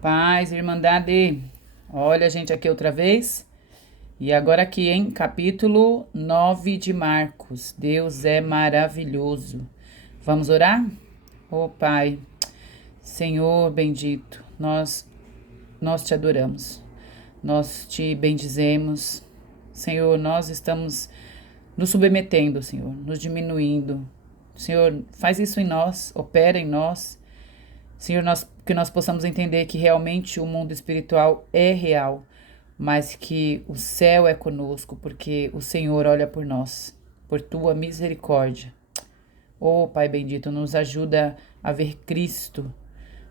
Paz, Irmandade. Olha a gente aqui outra vez. E agora aqui, em capítulo 9 de Marcos. Deus é maravilhoso. Vamos orar? Ô Pai, Senhor bendito, nós te adoramos. Nós te bendizemos. Senhor, nós estamos nos submetendo, Senhor, nos diminuindo. Senhor, faz isso em nós, opera em nós. Senhor, que nós possamos entender que realmente o mundo espiritual é real, mas que o céu é conosco, porque o Senhor olha por nós, por tua misericórdia. Oh, Pai bendito, nos ajuda a ver Cristo,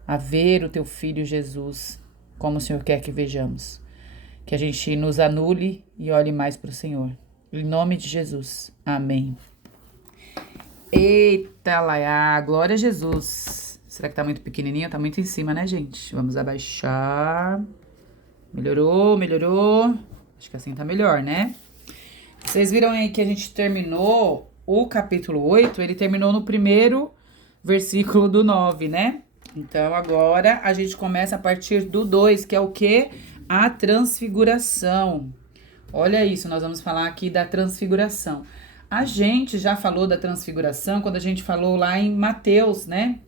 a ver o teu Filho Jesus, como o Senhor quer que vejamos. Que a gente nos anule e olhe mais para o Senhor. Em nome de Jesus. Amém. Eita, Laia, glória a Jesus. Será que tá muito pequenininho? Tá muito em cima, né, gente? Vamos abaixar. Melhorou. Acho que assim tá melhor, né? Vocês viram aí que a gente terminou o capítulo 8, ele terminou no primeiro versículo do 9, né? Então agora a gente começa a partir do 2, que é o quê? A transfiguração. Olha isso, nós vamos falar aqui da transfiguração. A gente já falou da transfiguração quando a gente falou lá em Mateus, né?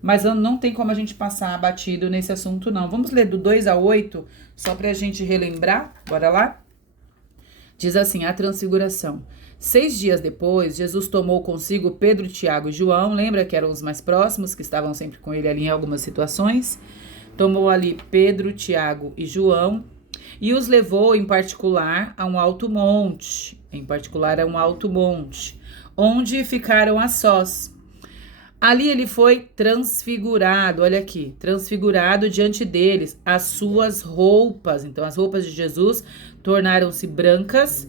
Mas não tem como a gente passar batido nesse assunto, não. Vamos ler do 2 a 8, só pra gente relembrar? Bora lá? Diz assim, a transfiguração. 6 dias depois, Jesus tomou consigo Pedro, Tiago e João. Lembra que eram os mais próximos, que estavam sempre com ele ali em algumas situações? Tomou ali Pedro, Tiago e João e os levou em particular a um alto monte. Onde ficaram a sós. Ali ele foi transfigurado, olha aqui, transfigurado diante deles, as suas roupas. Então, as roupas de Jesus tornaram-se brancas,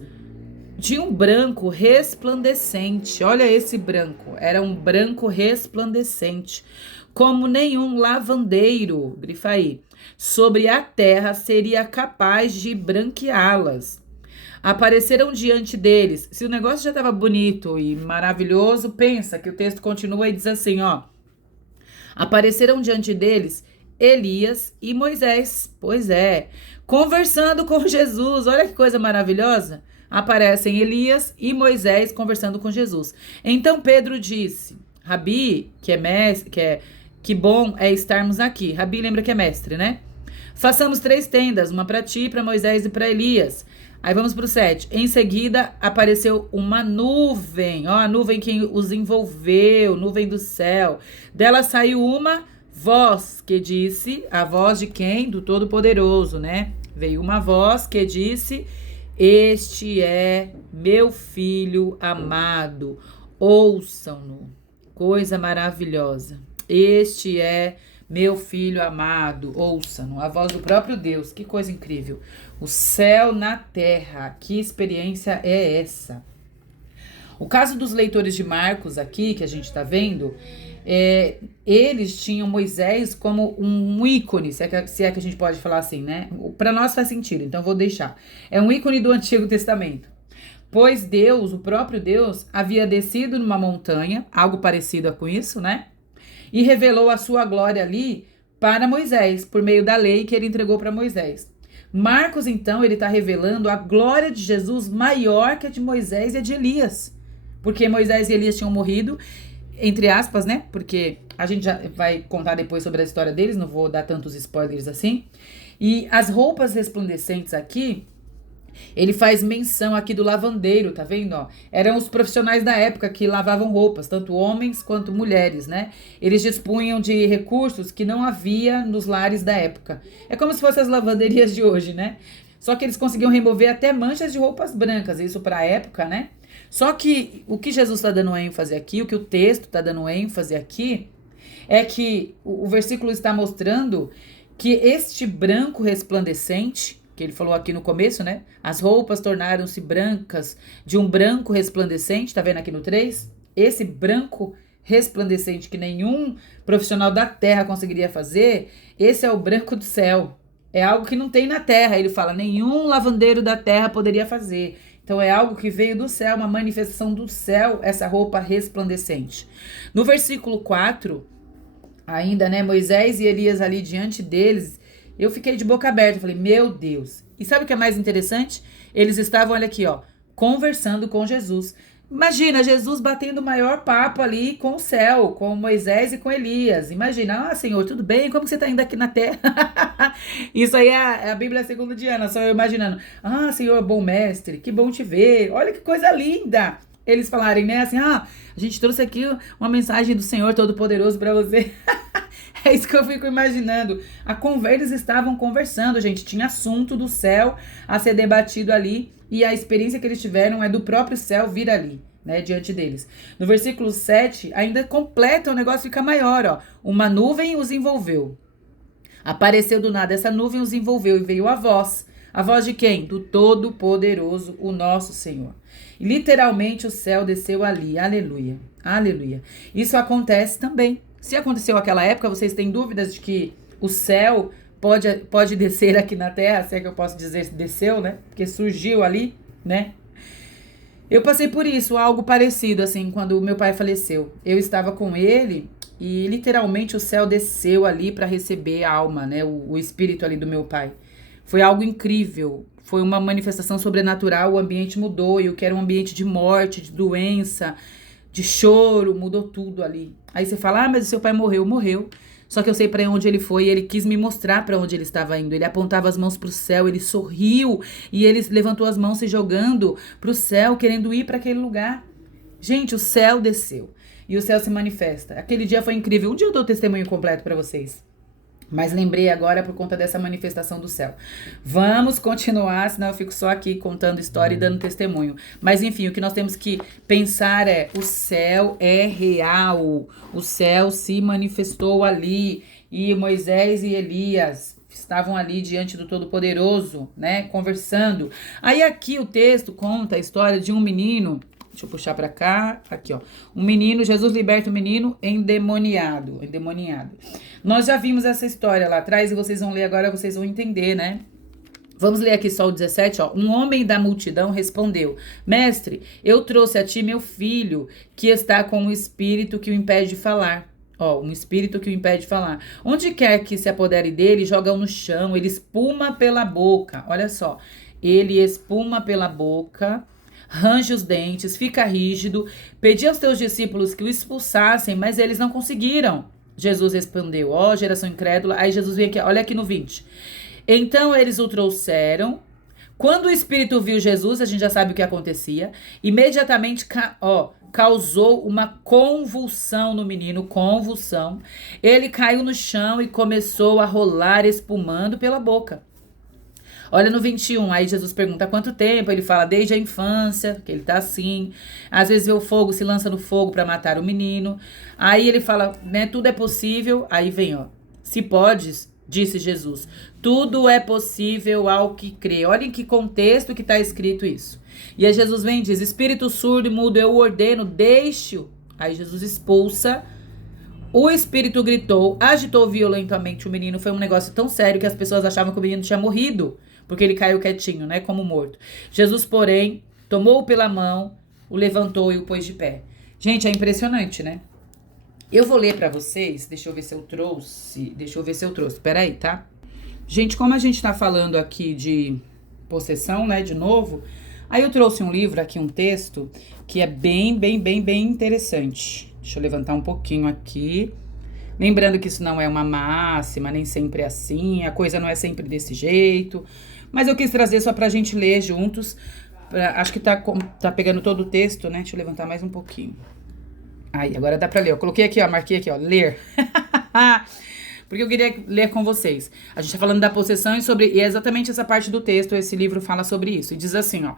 de um branco resplandecente. Olha esse branco, era um branco resplandecente, como nenhum lavandeiro, grifa aí, sobre a terra seria capaz de branqueá-las. Apareceram diante deles. Se o negócio já estava bonito e maravilhoso, pensa que o texto continua e diz assim, ó. Apareceram diante deles Elias e Moisés. Pois é, conversando com Jesus. Olha que coisa maravilhosa. Aparecem Elias e Moisés conversando com Jesus. Então Pedro disse, Rabi, que é mestre, que bom é estarmos aqui. Rabi lembra que é mestre, né? Façamos 3 tendas, uma para ti, para Moisés e para Elias. Aí vamos pro 7. Em seguida apareceu uma nuvem, ó, a nuvem que os envolveu, nuvem do céu. Dela saiu uma voz que disse, a voz de quem? Do Todo-Poderoso, né? Veio uma voz que disse, este é meu filho amado, ouçam-no. Coisa maravilhosa. Este é meu filho amado, ouçam-no. A voz do próprio Deus, que coisa incrível. O céu na terra, que experiência é essa? O caso dos leitores de Marcos aqui, que a gente está vendo, eles tinham Moisés como um ícone, se é que a gente pode falar assim, né? Para nós faz sentido, então vou deixar. É um ícone do Antigo Testamento. Pois Deus, o próprio Deus, havia descido numa montanha, algo parecido com isso, né? E revelou a sua glória ali para Moisés, por meio da lei que ele entregou para Moisés. Marcos, então, ele está revelando a glória de Jesus maior que a de Moisés e a de Elias. Porque Moisés e Elias tinham morrido, entre aspas, né? Porque a gente já vai contar depois sobre a história deles, não vou dar tantos spoilers assim. E as roupas resplandecentes aqui, ele faz menção aqui do lavandeiro, tá vendo? Ó? Eram os profissionais da época que lavavam roupas, tanto homens quanto mulheres, né? Eles dispunham de recursos que não havia nos lares da época. É como se fossem as lavanderias de hoje, né? Só que eles conseguiam remover até manchas de roupas brancas, isso para a época, né? Só que o que Jesus está dando ênfase aqui, o que o texto está dando ênfase aqui, é que o versículo está mostrando que este branco resplandecente, que ele falou aqui no começo, né? As roupas tornaram-se brancas, de um branco resplandecente, tá vendo aqui no 3? Esse branco resplandecente que nenhum profissional da terra conseguiria fazer, esse é o branco do céu. É algo que não tem na terra, ele fala, nenhum lavandeiro da terra poderia fazer. Então é algo que veio do céu, uma manifestação do céu, essa roupa resplandecente. No versículo 4, ainda, né, Moisés e Elias ali diante deles, Eu fiquei de boca aberta, falei, meu Deus. E sabe o que é mais interessante? Eles estavam, olha aqui, ó, conversando com Jesus. Imagina, Jesus batendo o maior papo ali com o céu, com Moisés e com Elias. Imagina, Senhor, tudo bem? Como que você está indo aqui na terra? Isso aí é a Bíblia segundo de Ana, só eu imaginando. Senhor, bom mestre, que bom te ver. Olha que coisa linda. Eles falarem, né, assim, a gente trouxe aqui uma mensagem do Senhor Todo-Poderoso para você. É isso que eu fico imaginando. Eles estavam conversando, gente. Tinha assunto do céu a ser debatido ali. E a experiência que eles tiveram é do próprio céu vir ali, né, diante deles. No versículo 7, ainda completa, o negócio fica maior, ó. Uma nuvem os envolveu. Apareceu do nada essa nuvem, os envolveu e veio a voz. A voz de quem? Do Todo-Poderoso, o nosso Senhor. E literalmente o céu desceu ali. Aleluia. Aleluia. Isso acontece também. Se aconteceu naquela época, vocês têm dúvidas de que o céu pode descer aqui na terra? Se é que eu posso dizer se desceu, né? Porque surgiu ali, né? Eu passei por isso, algo parecido, assim, quando o meu pai faleceu. Eu estava com ele e literalmente o céu desceu ali para receber a alma, né? O espírito ali do meu pai. Foi algo incrível. Foi uma manifestação sobrenatural. O ambiente mudou. E o que era um ambiente de morte, de doença, de choro, mudou tudo ali. Aí você fala, mas o seu pai morreu. Morreu. Só que eu sei para onde ele foi e ele quis me mostrar para onde ele estava indo. Ele apontava as mãos para o céu, ele sorriu e ele levantou as mãos se jogando para o céu, querendo ir para aquele lugar. Gente, o céu desceu e o céu se manifesta. Aquele dia foi incrível. Um dia eu dou o testemunho completo para vocês. Mas lembrei agora por conta dessa manifestação do céu. Vamos continuar, senão eu fico só aqui contando história e dando testemunho. Mas enfim, o que nós temos que pensar é: o céu é real. O céu se manifestou ali. E Moisés e Elias estavam ali diante do Todo-Poderoso, né? Conversando. Aí aqui o texto conta a história de um menino. Deixa eu puxar pra cá. Aqui, ó. Um menino, Jesus liberta o menino endemoniado. Nós já vimos essa história lá atrás e vocês vão ler agora, vocês vão entender, né? Vamos ler aqui só o 17, ó. Um homem da multidão respondeu: Mestre, eu trouxe a ti meu filho, que está com um espírito que o impede de falar. Ó, um espírito que o impede de falar. Onde quer que se apodere dele, joga-o no chão, ele espuma pela boca. Olha só. Ele espuma pela boca, range os dentes, fica rígido. Pedi aos teus discípulos que o expulsassem, mas eles não conseguiram. Jesus respondeu, ó geração incrédula. Aí Jesus veio aqui, olha aqui no 20. Então eles o trouxeram. Quando o espírito viu Jesus, a gente já sabe o que acontecia. Imediatamente, causou uma convulsão no menino, convulsão. Ele caiu no chão e começou a rolar, espumando pela boca. Olha no 21, aí Jesus pergunta há quanto tempo, ele fala desde a infância, que ele tá assim, às vezes vê o fogo, se lança no fogo para matar o menino, aí ele fala, né, tudo é possível, aí vem, ó, se podes, disse Jesus, tudo é possível ao que crê. Olha em que contexto que tá escrito isso. E aí Jesus vem e diz, espírito surdo e mudo, eu o ordeno, deixe-o. Aí Jesus expulsa. O espírito gritou, agitou violentamente o menino. Foi um negócio tão sério que as pessoas achavam que o menino tinha morrido, porque ele caiu quietinho, né, como morto. Jesus, porém, tomou-o pela mão, o levantou e o pôs de pé. Gente, é impressionante, né? Eu vou ler pra vocês, deixa eu ver se eu trouxe, peraí, tá? Gente, como a gente tá falando aqui de possessão, né, de novo, aí eu trouxe um livro aqui, um texto, que é bem interessante. Deixa eu levantar um pouquinho aqui. Lembrando que isso não é uma máxima, nem sempre é assim, a coisa não é sempre desse jeito. Mas eu quis trazer só pra gente ler juntos. Acho que tá pegando todo o texto, né? Deixa eu levantar mais um pouquinho. Aí, agora dá pra ler. Eu coloquei aqui, ó, marquei aqui, ó, ler. Porque eu queria ler com vocês. A gente tá falando da possessão e é exatamente essa parte do texto, esse livro fala sobre isso. E diz assim, ó.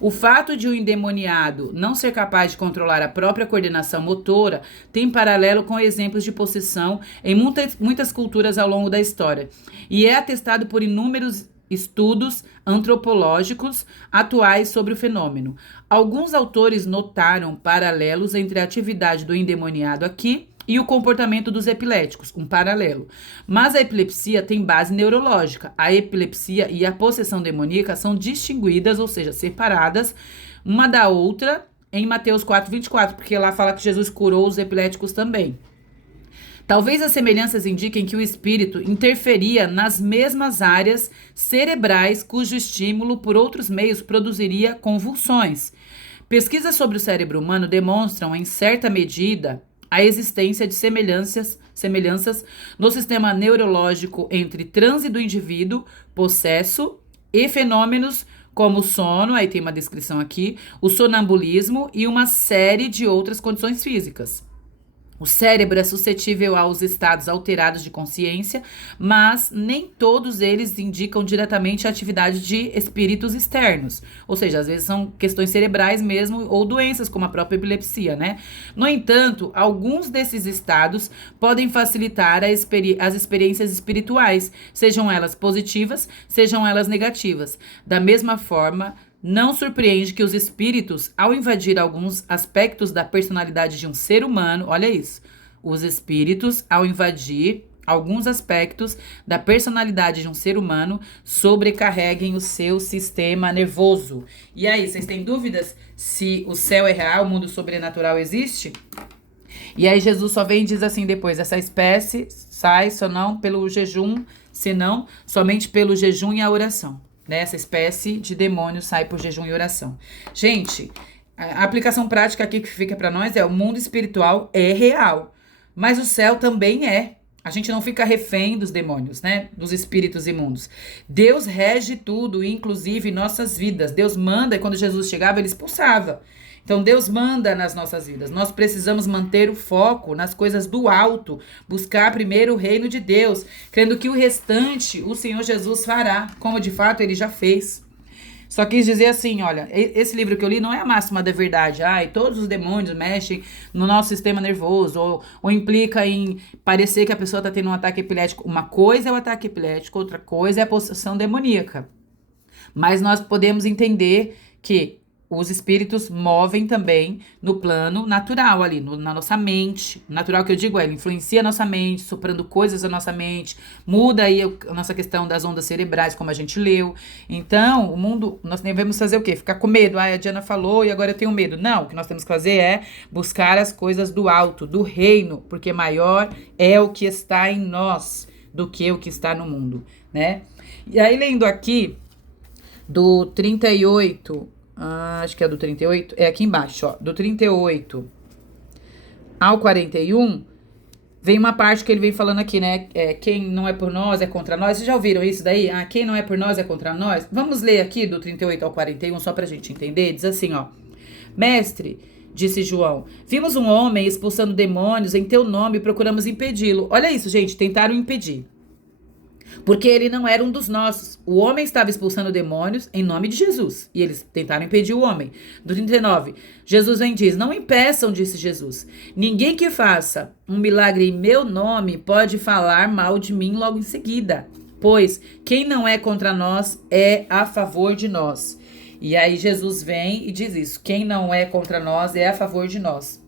O fato de um endemoniado não ser capaz de controlar a própria coordenação motora tem paralelo com exemplos de possessão em muitas culturas ao longo da história. E é atestado por inúmeros estudos antropológicos atuais sobre o fenômeno. Alguns autores notaram paralelos entre a atividade do endemoniado aqui e o comportamento dos epiléticos, um paralelo. Mas a epilepsia tem base neurológica. A epilepsia e a possessão demoníaca são distinguidas, ou seja, separadas uma da outra em Mateus 4:24, porque lá fala que Jesus curou os epiléticos também. Talvez as semelhanças indiquem que o espírito interferia nas mesmas áreas cerebrais cujo estímulo por outros meios produziria convulsões. Pesquisas sobre o cérebro humano demonstram, em certa medida, a existência de semelhanças no sistema neurológico entre transe do indivíduo, possesso e fenômenos como o sono, aí tem uma descrição aqui, o sonambulismo e uma série de outras condições físicas. O cérebro é suscetível aos estados alterados de consciência, mas nem todos eles indicam diretamente a atividade de espíritos externos. Ou seja, às vezes são questões cerebrais mesmo, ou doenças como a própria epilepsia, né? No entanto, alguns desses estados podem facilitar as experiências espirituais, sejam elas positivas, sejam elas negativas. Da mesma forma, não surpreende que os espíritos, ao invadir alguns aspectos da personalidade de um ser humano, olha isso, os espíritos, ao invadir alguns aspectos da personalidade de um ser humano, sobrecarreguem o seu sistema nervoso. E aí, vocês têm dúvidas se o céu é real, o mundo sobrenatural existe? E aí Jesus só vem e diz assim depois, essa espécie sai só não pelo jejum, senão somente pelo jejum e a oração. Essa espécie de demônio sai por jejum e oração. Gente, a aplicação prática aqui que fica para nós é o mundo espiritual é real, mas o céu também é. A gente não fica refém dos demônios, né? Dos espíritos imundos. Deus rege tudo, inclusive nossas vidas. Deus manda e quando Jesus chegava, ele expulsava. Então, Deus manda nas nossas vidas. Nós precisamos manter o foco nas coisas do alto, buscar primeiro o reino de Deus, crendo que o restante o Senhor Jesus fará, como de fato ele já fez. Só quis dizer assim, olha, esse livro que eu li não é a máxima da verdade. Ai, todos os demônios mexem no nosso sistema nervoso, ou implica em parecer que a pessoa está tendo um ataque epilético. Uma coisa é o ataque epilético, outra coisa é a possessão demoníaca. Mas nós podemos entender que os espíritos movem também no plano natural ali, na nossa mente. Natural que eu digo ele influencia a nossa mente, soprando coisas na nossa mente, muda aí a nossa questão das ondas cerebrais, como a gente leu. Então, o mundo, nós devemos fazer o quê? Ficar com medo. A Diana falou e agora eu tenho medo. Não, o que nós temos que fazer é buscar as coisas do alto, do reino, porque maior é o que está em nós do que o que está no mundo, né? E aí, lendo aqui, do 38... acho que é do 38, é aqui embaixo, ó, do 38 ao 41, vem uma parte que ele vem falando aqui, né, quem não é por nós é contra nós, vocês já ouviram isso daí? Quem não é por nós é contra nós? Vamos ler aqui do 38 ao 41, só pra gente entender, diz assim, ó, mestre, disse João, vimos um homem expulsando demônios em teu nome e procuramos impedi-lo. Olha isso, gente, tentaram impedir. Porque ele não era um dos nossos. O homem estava expulsando demônios em nome de Jesus. E eles tentaram impedir o homem. Do 39, Jesus vem e diz, não impeçam, disse Jesus. Ninguém que faça um milagre em meu nome pode falar mal de mim logo em seguida. Pois quem não é contra nós é a favor de nós. E aí Jesus vem e diz isso. Quem não é contra nós é a favor de nós.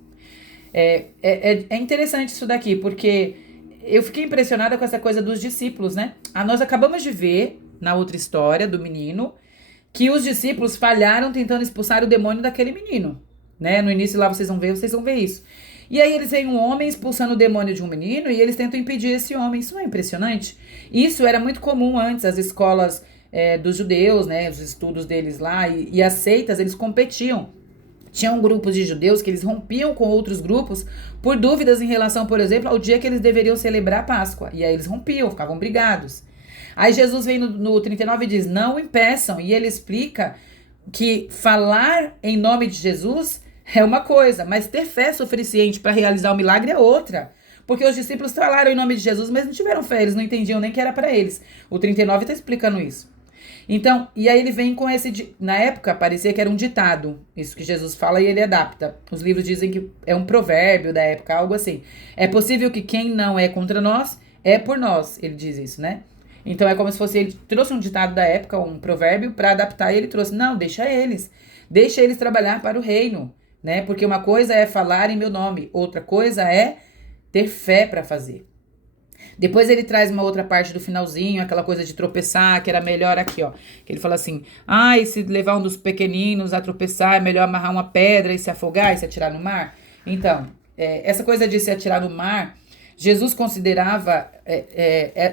É interessante isso daqui, porque eu fiquei impressionada com essa coisa dos discípulos, né? Nós acabamos de ver, na outra história do menino, que os discípulos falharam tentando expulsar o demônio daquele menino, né? No início lá vocês vão ver isso. E aí eles veem um homem expulsando o demônio de um menino e eles tentam impedir esse homem. Isso não é impressionante? Isso era muito comum antes, as escolas dos judeus, né? Os estudos deles lá e as seitas, eles competiam. Tinham grupos de judeus que eles rompiam com outros grupos por dúvidas em relação, por exemplo, ao dia que eles deveriam celebrar a Páscoa. E aí eles rompiam, ficavam brigados. Aí Jesus vem no 39 e diz, não impeçam. E ele explica que falar em nome de Jesus é uma coisa, mas ter fé suficiente para realizar o milagre é outra. Porque os discípulos falaram em nome de Jesus, mas não tiveram fé, eles não entendiam nem que era para eles. O 39 está explicando isso. Então, e aí ele vem com na época parecia que era um ditado, isso que Jesus fala e ele adapta. Os livros dizem que é um provérbio da época, algo assim. É possível que quem não é contra nós é por nós, ele diz isso, né? Então é como se fosse, ele trouxe um ditado da época, um provérbio, para adaptar e ele trouxe, não, deixa eles trabalhar para o reino, né? Porque uma coisa é falar em meu nome, outra coisa é ter fé para fazer. Depois ele traz uma outra parte do finalzinho, aquela coisa de tropeçar, que era melhor aqui, ó. Que ele fala assim, e se levar um dos pequeninos a tropeçar, é melhor amarrar uma pedra e se afogar e se atirar no mar? Então, essa coisa de se atirar no mar, Jesus considerava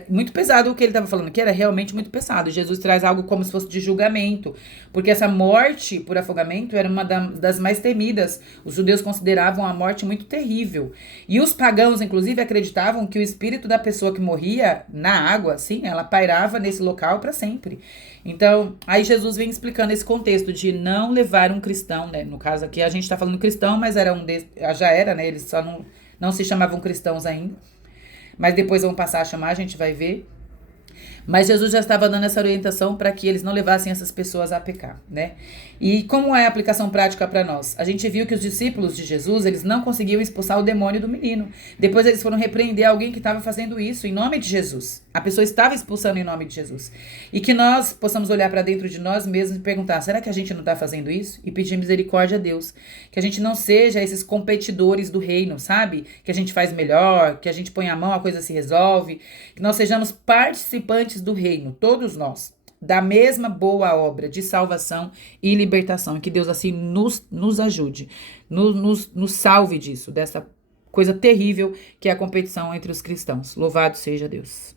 muito pesado o que ele estava falando, que era realmente muito pesado. Jesus traz algo como se fosse de julgamento, porque essa morte por afogamento era uma das mais temidas. Os judeus consideravam a morte muito terrível. E os pagãos, inclusive, acreditavam que o espírito da pessoa que morria na água, assim, ela pairava nesse local para sempre. Então, aí Jesus vem explicando esse contexto de não levar um cristão, né? No caso aqui a gente está falando cristão, mas já era, né? Eles só não se chamavam cristãos ainda. Mas depois vão passar a chamar, a gente vai ver. Mas Jesus já estava dando essa orientação para que eles não levassem essas pessoas a pecar, né? E como é a aplicação prática para nós? A gente viu que os discípulos de Jesus, eles não conseguiam expulsar o demônio do menino. Depois eles foram repreender alguém que estava fazendo isso em nome de Jesus. A pessoa estava expulsando em nome de Jesus. E que nós possamos olhar para dentro de nós mesmos e perguntar, será que a gente não está fazendo isso? E pedir misericórdia a Deus. Que a gente não seja esses competidores do reino, sabe? Que a gente faz melhor, que a gente põe a mão, a coisa se resolve. Que nós sejamos participantes do reino, todos nós, da mesma boa obra de salvação e libertação. Que Deus assim nos ajude, nos salve disso, dessa coisa terrível que é a competição entre os cristãos. Louvado seja Deus.